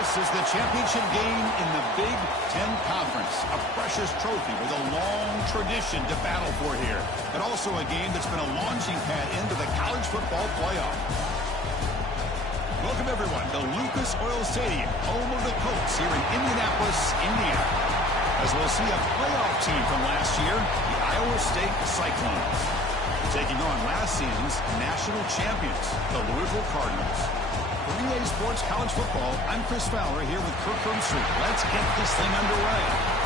This is the championship game in the Big Ten Conference. A precious trophy with a long tradition to battle for here. But also a game that's been a launching pad into the college football playoff. Welcome, everyone, to Lucas Oil Stadium, home of the Colts here in Indianapolis, Indiana. As we'll see a playoff team from last year, the Iowa State Cyclones, taking on last season's national champions, the Louisville Cardinals. For EA Sports College Football, I'm Chris Fowler here with Kirk Herbstreit. Let's get this thing underway.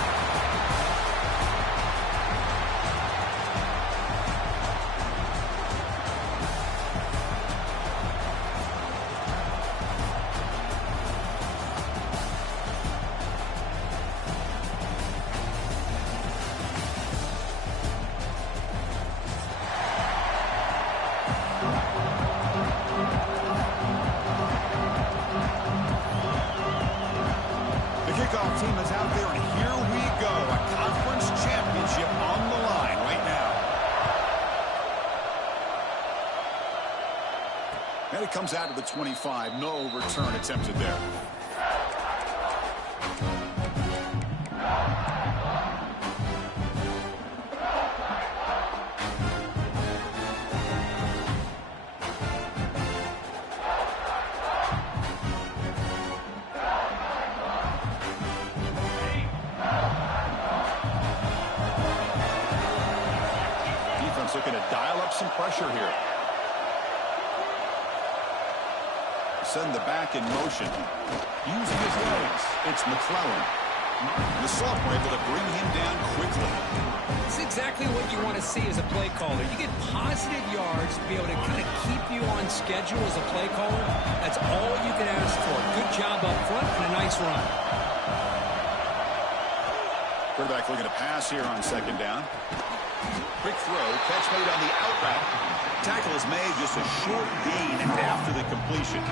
Kickoff team is out there, and here we go. A conference championship on the line right now. And it comes out to the 25. No return attempted there. Looking to dial up some pressure here. Send the back in motion. Using his legs, it's McClellan. The sophomore able to bring him down quickly. It's exactly what you want to see as a play caller. You get positive yards to be able to kind of keep you on schedule as a play caller. That's all you can ask for. Good job up front and a nice run. Quarterback looking to pass here on second down. Quick throw, catch made on the out route. Tackle is made, just a short gain after the completion.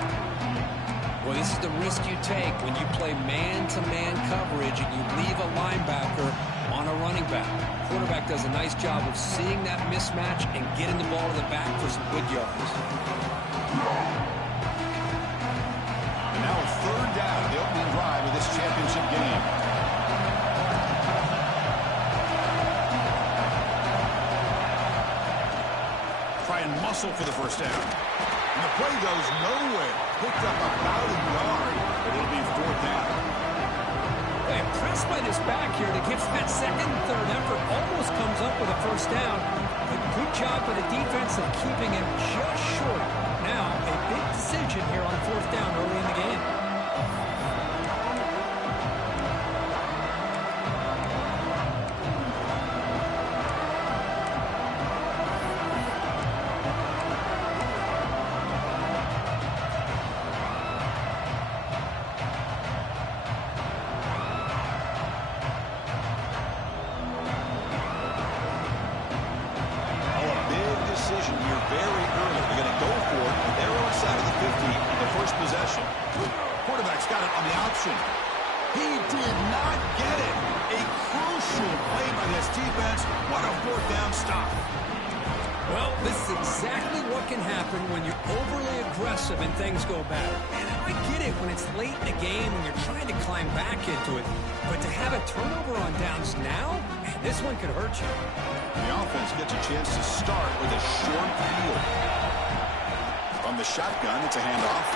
Well, this is the risk you take when you play man-to-man coverage and you leave a linebacker on a running back. Quarterback does a nice job of seeing that mismatch and getting the ball to the back for some good yards. And now a third down, the opening drive of this championship game. And muscle for the first down. And the play goes nowhere. Picked up about a yard, but it'll be fourth down. Hey, impressed by this back here that gets that second and third effort, almost comes up with a first down. But good job by the defense of keeping it just short. Now, a big decision here on fourth down early in the game. Quarterback's got it on the option. He did not get it. A crucial play by this defense. What a fourth down stop. Well, this is exactly what can happen when you're overly aggressive and things go bad. And I get it when it's late in the game and you're trying to climb back into it. But to have a turnover on downs now, man, this one could hurt you. The offense gets a chance to start with a short field. From the shotgun, it's a handoff.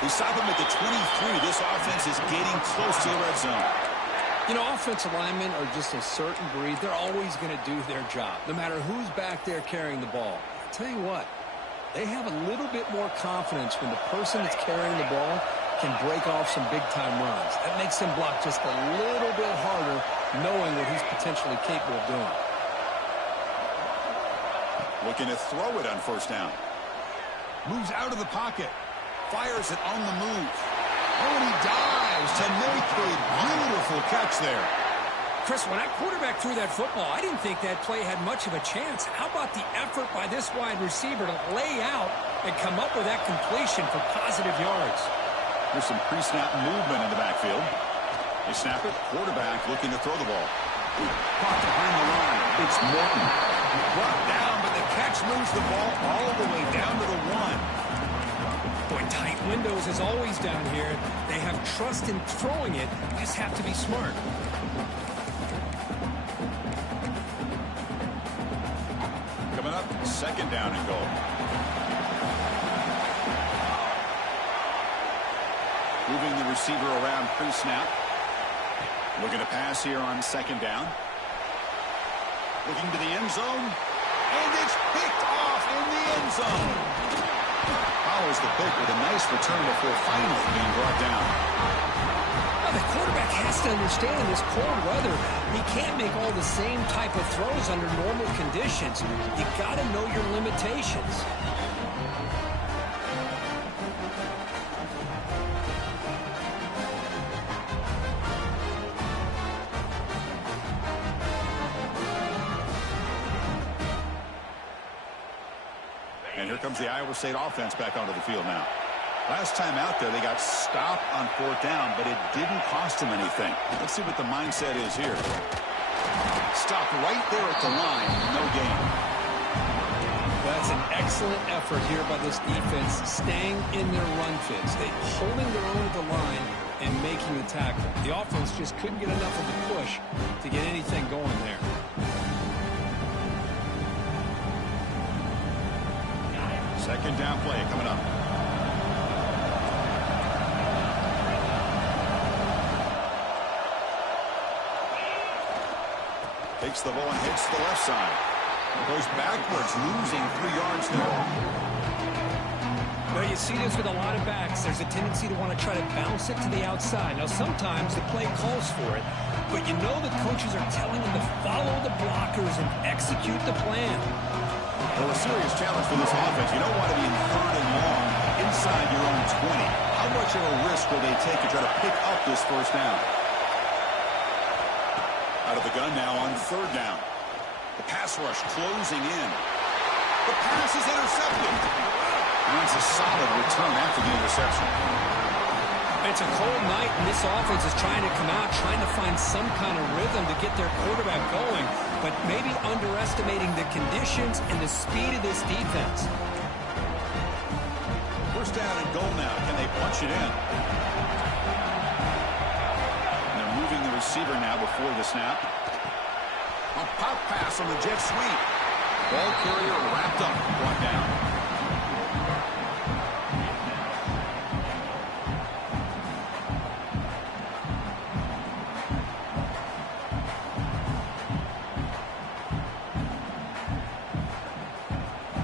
We stop him at the 23. This offense is getting close to the red zone. You know, offensive linemen are just a certain breed. They're always going to do their job, no matter who's back there carrying the ball. I'll tell you what, they have a little bit more confidence when the person that's carrying the ball can break off some big-time runs. That makes him block just a little bit harder, knowing what he's potentially capable of doing. Looking to throw it on first down. Moves out of the pocket. Fires it on the move. Oh, and he dives to make a beautiful catch there. Chris, when that quarterback threw that football, I didn't think that play had much of a chance. How about the effort by this wide receiver to lay out and come up with that completion for positive yards? There's some pre-snap movement in the backfield. They snap it. Quarterback looking to throw the ball. Caught behind the line. It's Morton. Brought down, but the catch moves the ball all the way down to the 1. Boy, tight Windows is always down here. They have trust in throwing it. You just have to be smart. Coming up, second down and goal. Moving the receiver around pre-snap. Looking to pass here on second down. Looking to the end zone. And it's picked off in the end zone. Follows the pick with a nice return before finally being brought down. Well, the quarterback has to understand in this cold weather, he can't make all the same type of throws under normal conditions. You got to know your limitations. And here comes the Iowa State offense back onto the field now. Last time out there, they got stopped on fourth down, but it didn't cost them anything. Let's see what the mindset is here. Stopped right there at the line, no gain. That's an excellent effort here by this defense, staying in their run fits. They holding their own at the line and making the tackle. The offense just couldn't get enough of a push to get anything going there. Second down play coming up. Takes the ball and hits the left side. Goes backwards, losing 3 yards there. Well, you see this with a lot of backs. There's a tendency to want to try to bounce it to the outside. Now, sometimes the play calls for it, but you know the coaches are telling them to follow the blockers and execute the plan. Well, a serious challenge for this offense. You don't want to be in third and long inside your own 20. How much of a risk will they take to try to pick up this first down? Out of the gun now on third down. The pass rush closing in. The pass is intercepted. And that's a solid return after the interception. It's a cold night, and this offense is trying to come out, trying to find some kind of rhythm to get their quarterback going, but maybe underestimating the conditions and the speed of this defense. First down and goal now. Can they punch it in? And they're moving the receiver now before the snap. A pop pass on the jet sweep. Ball carrier wrapped up, brought down.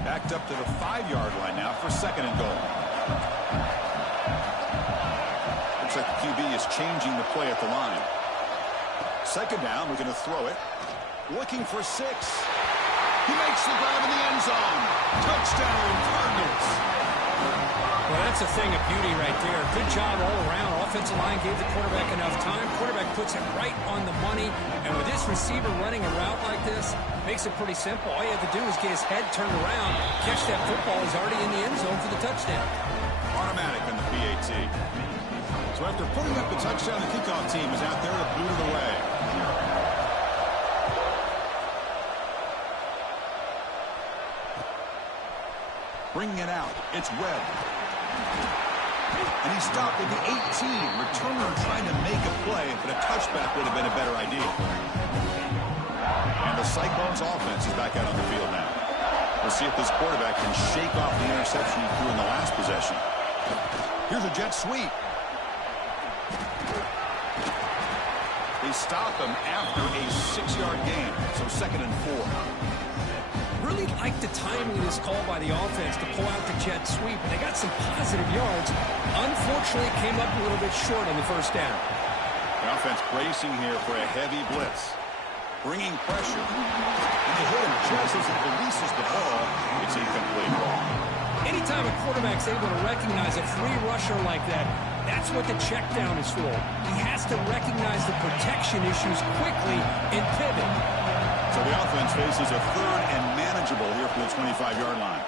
Backed up to the 5-yard line now for second and goal. Looks like the QB is changing the play at the line. Second down, we're going to throw it. Looking for 6. He makes the grab in the end zone. Touchdown, Cardinals. Well, that's a thing of beauty right there. Good job all around. Offensive line gave the quarterback enough time. Quarterback puts it right on the money. And with this receiver running a route like this, makes it pretty simple. All you have to do is get his head turned around, catch that football. He's already in the end zone for the touchdown. Automatic on the PAT. So after putting up the touchdown, the kickoff team is out there to boot it away. Bringing it out. It's Webb. And he stopped at the 18. Returner trying to make a play, but a touchback would have been a better idea. And the Cyclones offense is back out on the field now. We'll see if this quarterback can shake off the interception he threw in the last possession. Here's a jet sweep. They stop him after a 6-yard gain, so second and 4. Really liked the timing of this call by the offense to pull out the jet sweep. And they got some positive yards. Unfortunately, it came up a little bit short on the first down. The offense bracing here for a heavy blitz. Bringing pressure. And they hit him just as he releases the ball. It's incomplete. Anytime a quarterback's able to recognize a free rusher like that, that's what the check down is for. He has to recognize the protection issues quickly and pivot. So the offense faces a third and manageable here from the 25-yard line.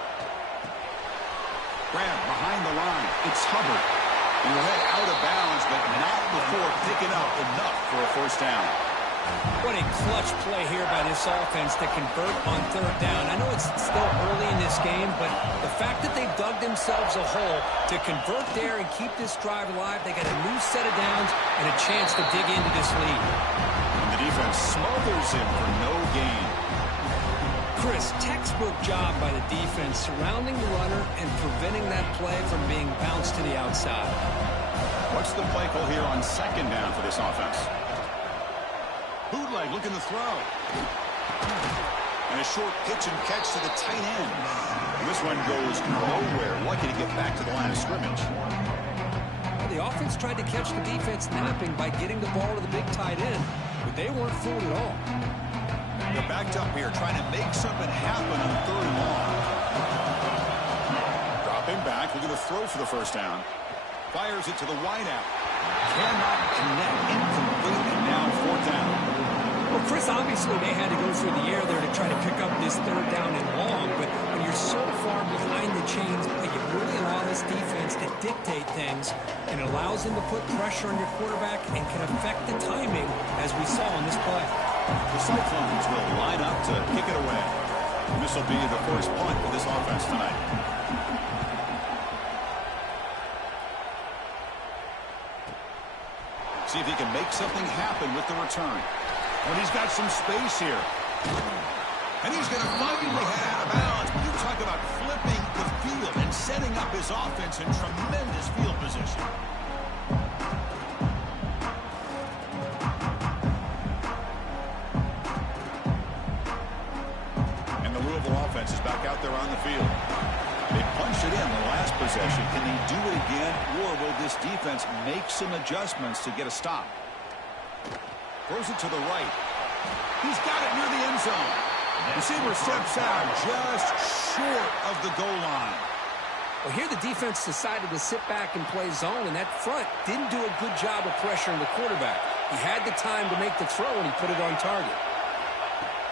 Grab behind the line. It's Hubbard. He will head out of bounds, but not before picking up enough for a first down. What a clutch play here by this offense to convert on third down. I know it's still early in this game, but the fact that they've dug themselves a hole to convert there and keep this drive alive, they got a new set of downs and a chance to dig into this lead. And the defense smothers him for no gain. Chris, textbook job by the defense surrounding the runner and preventing that play from being bounced to the outside. What's the play call here on second down for this offense? Bootleg looking to throw. And a short pitch and catch to the tight end. And this one goes nowhere. Lucky to get back to the line of scrimmage. The offense tried to catch the defense napping by getting the ball to the big tight end, but they weren't fooled at all. They're backed up here trying to make something happen on third and long. Dropping back, looking to throw for the first down. Fires it to the wideout. Cannot connect. Incomplete, and now fourth down. Well, Chris, obviously they had to go through the air there to try to pick up this third down and long, but when you're so far behind the chains, you really allow this defense to dictate things, and it allows them to put pressure on your quarterback and can affect the timing, as we saw on this play. The Cyclones will line up to kick it away. And this will be the first punt for this offense tonight. See if he can make something happen with the return. When he's got some space here. And he's going to finally head out of bounds. You talk about flipping the field and setting up his offense in tremendous field position. And the Louisville offense is back out there on the field. They punched it in the last possession. Can they do it again, or will this defense make some adjustments to get a stop? Throws it to the right. He's got it near the end zone. Receiver steps out just short of the goal line. Well, here the defense decided to sit back and play zone, and that front didn't do a good job of pressuring the quarterback. He had the time to make the throw, and he put it on target.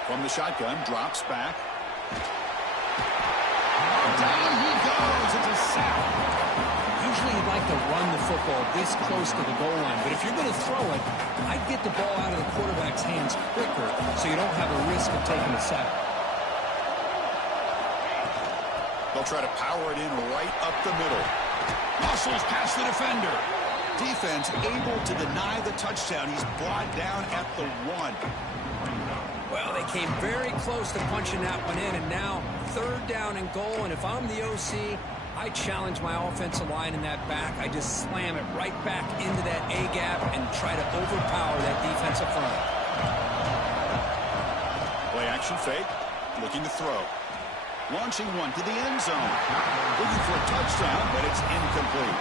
From the shotgun, drops back. Down he goes. It's a sack. Usually you'd like to run the football this close to the goal line, but if you're going to throw it, I'd get the ball out of the quarterback's hands quicker so you don't have a risk of taking a sack. They'll try to power it in right up the middle. Muscles past the defender. Defense able to deny the touchdown. He's brought down at the 1. Well, they came very close to punching that one in, and now third down and goal. And if I'm the OC, I challenge my offensive line in that back. I just slam it right back into that A-gap and try to overpower that defensive front. Play action fake. Looking to throw. Launching one to the end zone. Looking for a touchdown, but it's incomplete.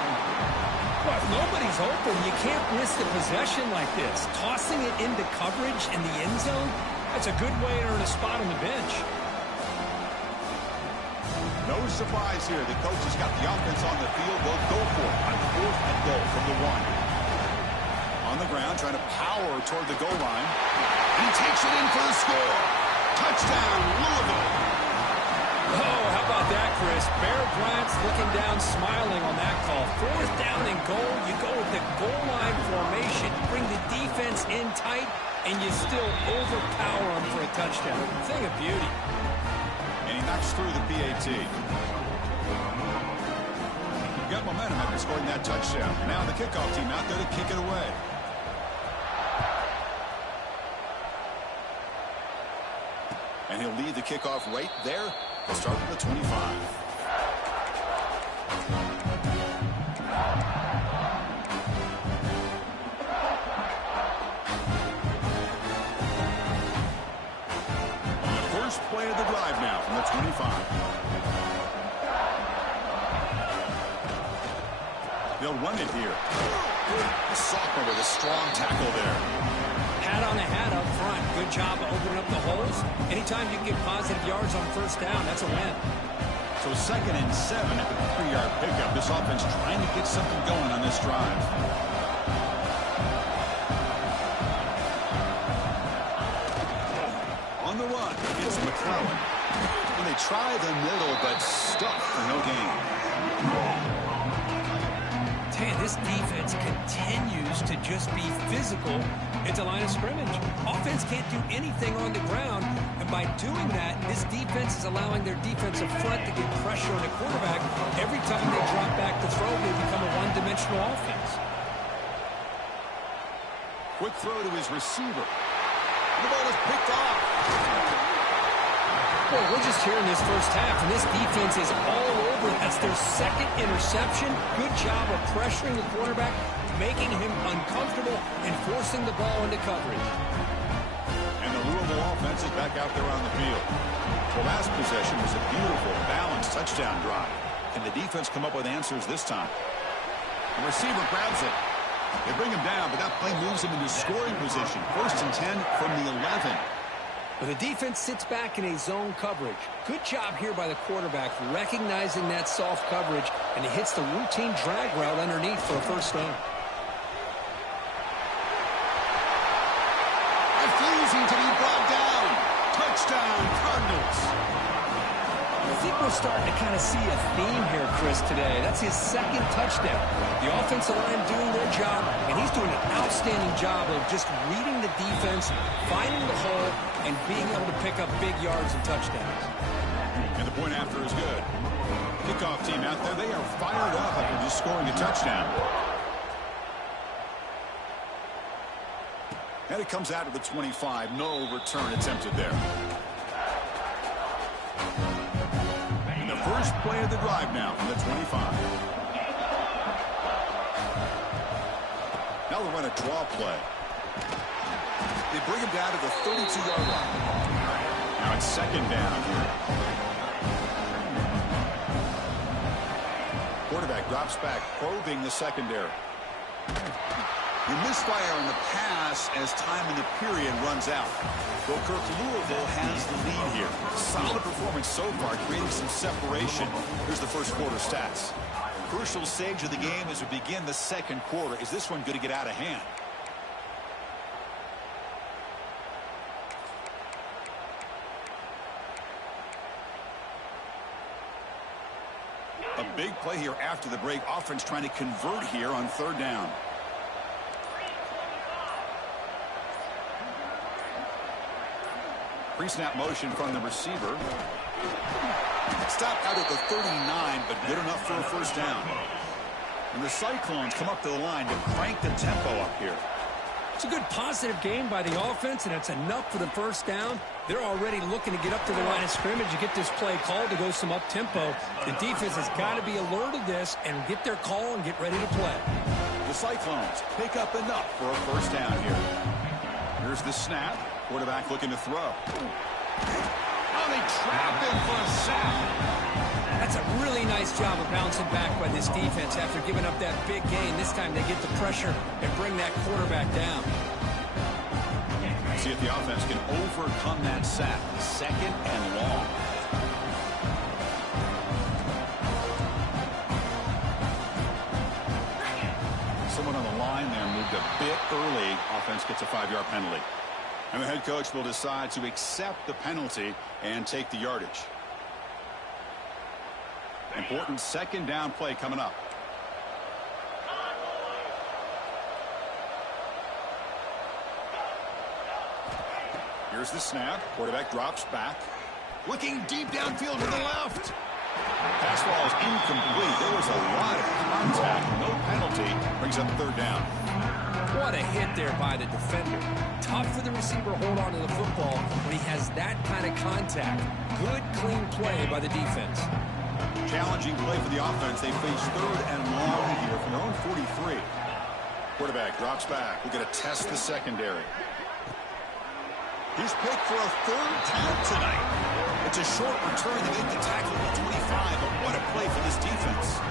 Well, if nobody's open, you can't miss the possession like this. Tossing it into coverage in the end zone, that's a good way to earn a spot on the bench. No surprise here. The coach has got the offense on the field. They'll go for it on fourth and goal from the 1. On the ground, trying to power toward the goal line. And he takes it in for the score. Touchdown, Louisville. Oh, how about that, Chris? Bear Bryant's looking down, smiling on that call. Fourth down and goal. You go with the goal line formation, bring the defense in tight, and you still overpower them for a touchdown. Thing of beauty. And he knocks through the PAT. Got momentum after scoring that touchdown. Now the kickoff team out there to kick it away. And he'll lead the kickoff right there. They'll start from the 25. First play of the drive now from the 25. They'll run it here. The sophomore with a strong tackle there. Hat on a hat up front. Good job of opening up the holes. Anytime you can get positive yards on first down, that's a win. So 2nd and 7 at the 3-yard pickup. This offense trying to get something going on this drive. On the run, it's McClellan. And they try the middle, but stuck for no gain. Man, this defense continues to just be physical It's a line of scrimmage. Offense can't do anything on the ground, and by doing that, this defense is allowing their defensive front to get pressure on the quarterback. Every time they drop back to throw, they become a one-dimensional offense. Quick throw to his receiver. The ball is picked off. Well, we're just here in this first half, and this defense is all over. That's their second interception. Good job of pressuring the quarterback, making him uncomfortable, and forcing the ball into coverage. And the Louisville offense is back out there on the field. The last possession was a beautiful, balanced touchdown drive. Can the defense come up with answers this time? The receiver grabs it. They bring him down, but that play moves him into scoring position. 1st and 10 from the 11. But the defense sits back in a zone coverage. Good job here by the quarterback, recognizing that soft coverage, and he hits the routine drag route underneath for a first down. Refusing to be brought down. Touchdown, Cardinals. I think we're starting to kind of see a theme here, Chris, today. That's his second touchdown. The offensive line doing their job, and he's doing an outstanding job of just reading the defense, finding the hole, and being able to pick up big yards and touchdowns. And the point after is good. Kickoff team out there, they are fired up after just scoring a touchdown. And it comes out of the 25. No return attempted there. And the first play of the drive now from the 25. Now they'll run a draw play. They bring him down to the 32-yard line. Now it's second down here. Quarterback drops back, probing the secondary. You misfire on the pass as time in the period runs out. Well, Kirk, Louisville has the lead here. Solid performance so far, creating some separation. Here's the first quarter stats. Crucial stage of the game as we begin the second quarter. Is this one going to get out of hand? A big play here after the break. Offense trying to convert here on third down. Pre-snap motion from the receiver. Stopped out at the 39, but good enough for a first down. And the Cyclones come up to the line to crank the tempo up here. It's a good positive game by the offense, and it's enough for the first down. They're already looking to get up to the line of scrimmage and get this play called to go some up-tempo. The defense has got to be alert of this and get their call and get ready to play. The Cyclones pick up enough for a first down here. Here's the snap. Quarterback looking to throw. Oh, they trap him for a sack. That's a really nice job of bouncing back by this defense after giving up that big gain. This time they get the pressure and bring that quarterback down. See if the offense can overcome that sack. Second and long. Someone on the line there moved a bit early. Offense gets a 5-yard penalty. And the head coach will decide to accept the penalty and take the yardage. Important second down play coming up. Here's the snap. Quarterback drops back. Looking deep downfield to the left. Pass ball is incomplete. There was a lot of contact. No penalty. Brings up third down. What a hit there by the defender. Tough for the receiver to hold on to the football when he has that kind of contact. Good, clean play by the defense. Challenging play for the offense. They face third and long here from their own 43. Quarterback drops back. We're going to test the secondary. He's picked for a third down tonight. It's a short return to make the tackle at the 25, but what a play for this defense.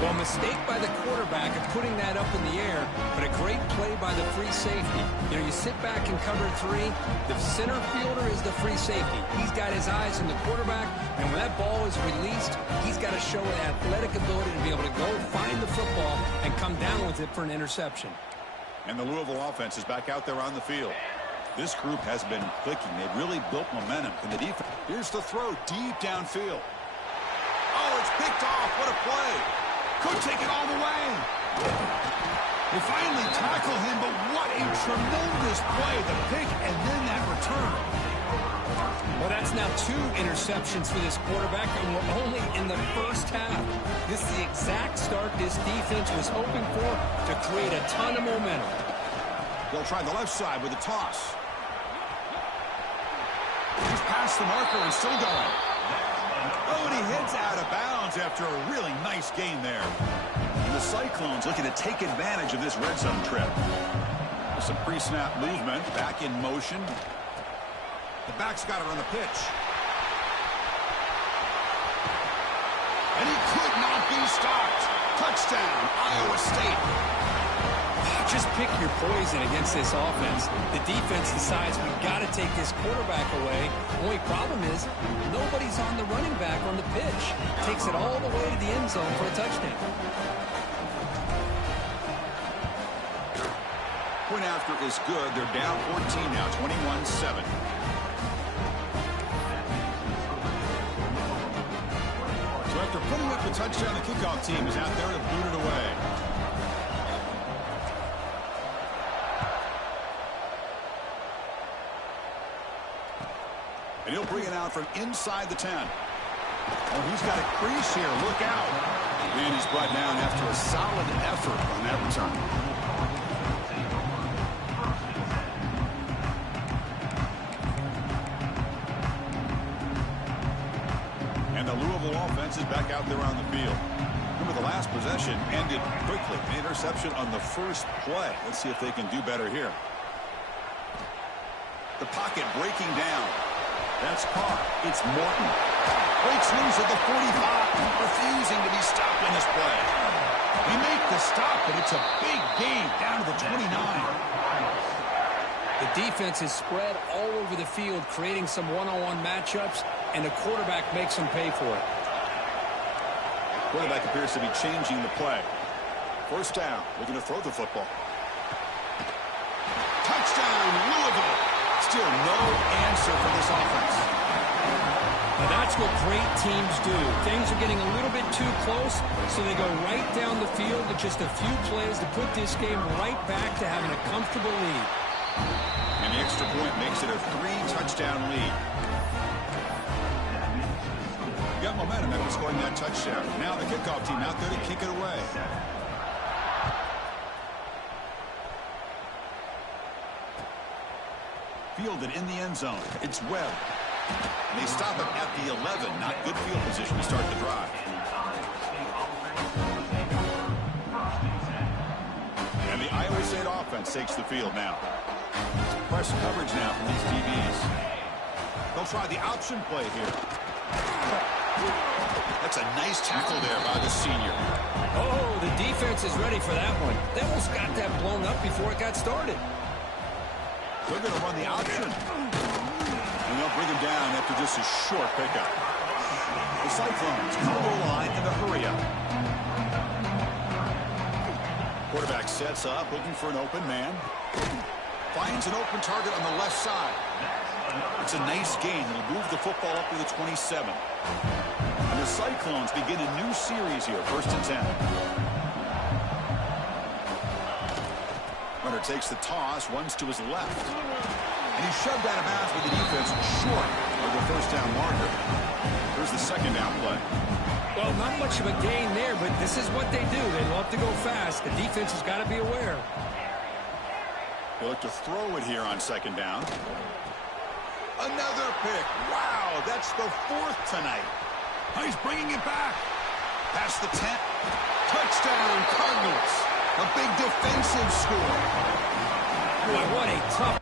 Well, mistake by the quarterback of putting that up in the air, but a great play by the free safety. You know, you sit back in cover three, the center fielder is the free safety. He's got his eyes on the quarterback, and when that ball is released, he's got to show an athletic ability to be able to go find the football and come down with it for an interception. And the Louisville offense is back out there on the field. This group has been clicking. They've really built momentum in the defense. Here's the throw deep downfield. Oh, it's picked off. What a play. Could take it all the way. They finally tackle him, but what a tremendous play. The pick and then that return. Well, that's now 2 interceptions for this quarterback, and we're only in the first half. This is the exact start this defense was hoping for to create a ton of momentum. They'll try the left side with a toss. He's past the marker and still going. Oh, and he heads out of bounds after a really nice gain there. And the Cyclones looking to take advantage of this red zone trip. With some pre-snap movement, back in motion. The back's got it on the pitch. And he could not be stopped. Touchdown, Iowa State. Just pick your poison against this offense. The defense decides we've got to take this quarterback away. Only problem is nobody's on the running back on the pitch. Takes it all the way to the end zone for a touchdown. Point after is good. They're down 14 now, 21-7. So after putting up the touchdown, the kickoff team is out there to boot it away. And he'll bring it out from inside the 10. Oh, he's got a crease here. Look out. And he's brought down after a solid effort on that return. And the Louisville offense is back out there on the field. Remember, the last possession ended quickly. An interception on the first play. Let's see if they can do better here. The pocket breaking down. That's caught. It's Morton. Breaks loose at the 45. Refusing to be stopped in this play. They make the stop, but it's a big gain down to the 29. The defense is spread all over the field, creating some one-on-one matchups, and the quarterback makes them pay for it. Quarterback appears to be changing the play. First down, looking to throw the football. Touchdown, Louisville. Still no answer for this offense. Now that's what great teams do. Things are getting a little bit too close, so they go right down the field with just a few plays to put this game right back to having a comfortable lead. And the extra point makes it a 3-touchdown lead. You got momentum after scoring that touchdown. Now the kickoff team out there to kick it away. Fielded in the end zone. It's Webb. And they stop him at the 11. Not good field position to start the drive. And the Iowa State offense takes the field now. Press coverage now from these DBs. They'll try the option play here. That's a nice tackle there by the senior. Oh, the defense is ready for that one. They almost got that blown up before it got started. They're going to run the option. And they'll bring him down after just a short pickup. The Cyclones come to the line in the hurry up. Quarterback sets up, looking for an open man. Finds an open target on the left side. It's a nice gain. They'll move the football up to the 27. And the Cyclones begin a new series here, 1st and 10. Runner takes the toss, runs to his left. And he's shoved out of bounds with the defense short of the first down marker. Here's the second down play. Well, not much of a gain there, but this is what they do. They love to go fast. The defense has got to be aware. They look to throw it here on second down. Another pick. Wow, that's the 4th tonight. He's bringing it back. Past the 10. Touchdown, Cardinals. A big defensive score. Boy, what a tough